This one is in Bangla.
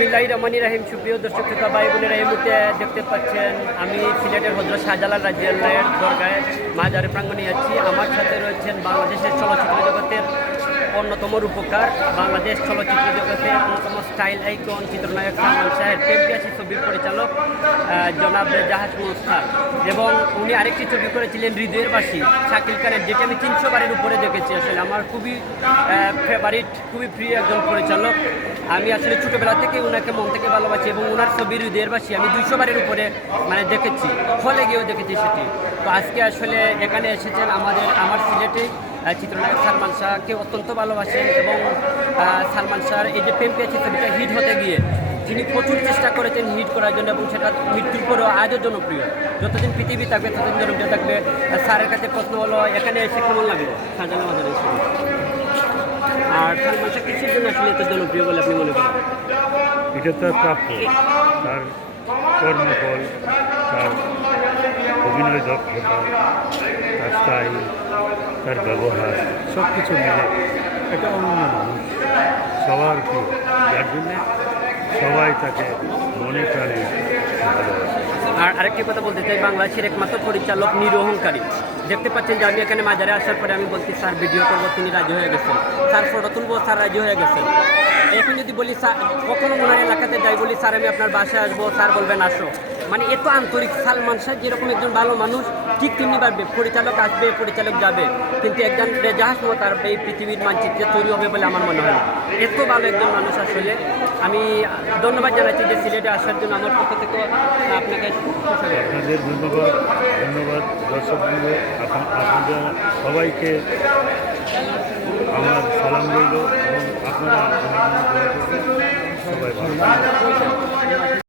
বিসমিল্লাহির রহমানির রহিম। সুপ্রিয় দর্শক শ্রোতা ভাই বোনেরা, এই মুহূর্তে দেখতে পাচ্ছেন আমি সিলেটের হযরত শাহজালাল রাদিয়াল্লাহু দরগায় মাজারে প্রাঙ্গণে আছি। আমার সাথে রয়েছেন বাংলাদেশের চলচ্চিত্র জগতের অন্যতম রূপকার, বাংলাদেশ চলচ্চিত্র জগতের অন্যতম স্টাইল আইকন, চিত্রনায়ক সালমান শাহের প্রেমপিয়াসী ছবির পরিচালক জনাব জাহাজ মুস্তাক, এবং উনি আরেকটি ছবি করেছিলেন হৃদয়ের বাসী শাকিল খানের, যেটি আমি 300 বারের উপরে দেখেছি। আসলে আমার খুবই ফেভারিট, খুবই প্রিয় একজন পরিচালক। আমি আসলে ছোটোবেলা থেকে ওনাকে মন থেকে ভালোবাসি এবং ওনার ছবির হৃদয়ের বাসী আমি 200 বারের উপরে দেখেছি, হলে গিয়েও দেখেছি সেটি। তো আজকে আসলে এখানে এসেছেন আমার সিলেটে চিত্রনায়ক সালমান শাহকে অত্যন্ত ভালোবাসেন, এবং সালমান শাহর এই যে প্রেমপিয়াসী ছবিটা হিট হতে গিয়ে তিনি প্রচুর চেষ্টা করেছেন হিট করার জন্য, এবং সেটা মৃত্যুর পরেও আজও জনপ্রিয়। যতদিন পৃথিবী থাকবে ততদিন জনপ্রিয় থাকবে। স্যারের কাছে প্রশ্ন হলো, এখানে এসে কেমন লাগলো শাহজালাল মাজারে এসে? আর সালমান শাহ কিসের জন্য আসলে এত জনপ্রিয় বলে আপনি মনে করেন? এটা তার প্রাপ্য, তার কর্মফল, তার অভিনয় দক্ষতা, তার স্টাইল, তার ব্যবহার, সব কিছু মিলে একটা অন্য মানুষ, সবার প্রিয়, যার জন্যে সবাই তাকে মনে প্রাণে ভালোবাসে। আর আরেকটি কথা বলতে চাই, বাংলাদেশের একমাত্র পরিচালক নিরহংকারী। দেখতে পাচ্ছেন যে আমি এখানে মাজারে আসার পরে আমি বলছি স্যার ভিডিও করবো, তিনি রাজি হয়ে গেছেন। স্যার ফটো তুলবো, স্যার রাজি হয়ে গেছেন। এখন যদি বলি স্যার, কখনো মনে হয় এলাকাতে যাই বলি স্যার আমি আপনার বাসায় আসবো, স্যার বলবেন আসো। মানে এত আন্তরিক সালমান শাহ, যেরকম একজন ভালো মানুষ ঠিক তেমনি পারবে। পরিচালক আসবে, পরিচালক যাবে, কিন্তু একজন জাহাজ মতো আর এই পৃথিবীর মানচিত্রে তৈরি হবে বলে আমার মনে হয় না। এত ভালো একজন মানুষ আসলে। আমি ধন্যবাদ জানাচ্ছি যে সিলেটে আসার জন্য আমার পক্ষ থেকে আপনাকে। আপনাদের ধন্যবাদ, ধন্যবাদ দর্শকবৃন্দ, আপনাদের সবাইকে আমার সালাম রইল, এবং আপনারা সবাই ভালো থাকবেন।